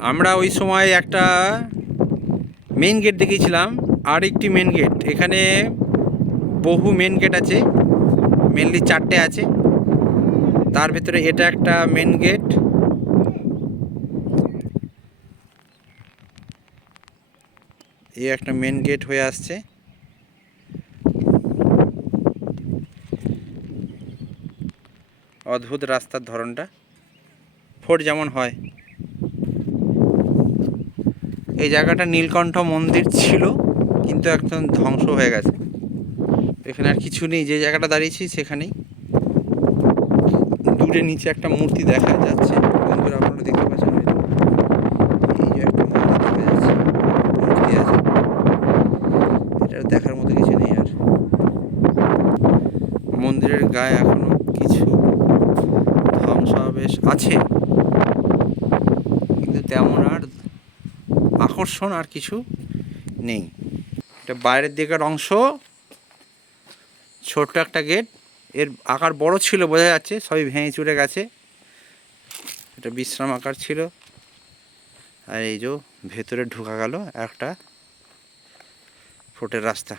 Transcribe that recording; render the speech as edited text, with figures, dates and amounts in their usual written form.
আমরা ওই সময় একটা মেন গেট দেখেছিলাম, আর একটি মেন গেট। এখানে বহু মেন গেট আছে, মেনলি 4টে আছে। তার ভিতরে এটা একটা মেন গেট। এই একটা মেন গেট হয়ে আসছে। অদ্ভুত রাস্তার ধরনটা, ফোর্ট যেমন হয়। এই জায়গাটা নীলকণ্ঠ মন্দির ছিল, কিন্তু একদম ধ্বংস হয়ে গেছে। এখানে আর কিছু নেই। যে জায়গাটা দাঁড়িয়েছি সেখানেই দূরে নিচে একটা মূর্তি দেখা যাচ্ছে। বন্ধুরা আপনারা দেখতে পাচ্ছেন, এই যে একটা মন্দির দেখা যাচ্ছে, মূর্তি আছে। এটা দেখার মতো কিছু নেই আর। মন্দিরের গায়ে এখনো কিছু ধ্বংসাবশেষ আছে, কিন্তু তেমন আর আকর্ষণ আর কিছু নেই। এটা বাইরের দিকের অংশ, ছোট্ট একটা গেট। এর আকার বড় ছিল বোঝা যাচ্ছে, সবই ভেঙে চুরে গেছে। এটা বিশ্রাম আকার ছিল। আর এই যে ভেতরে ঢোকা গেল একটা ফোর্টের রাস্তা।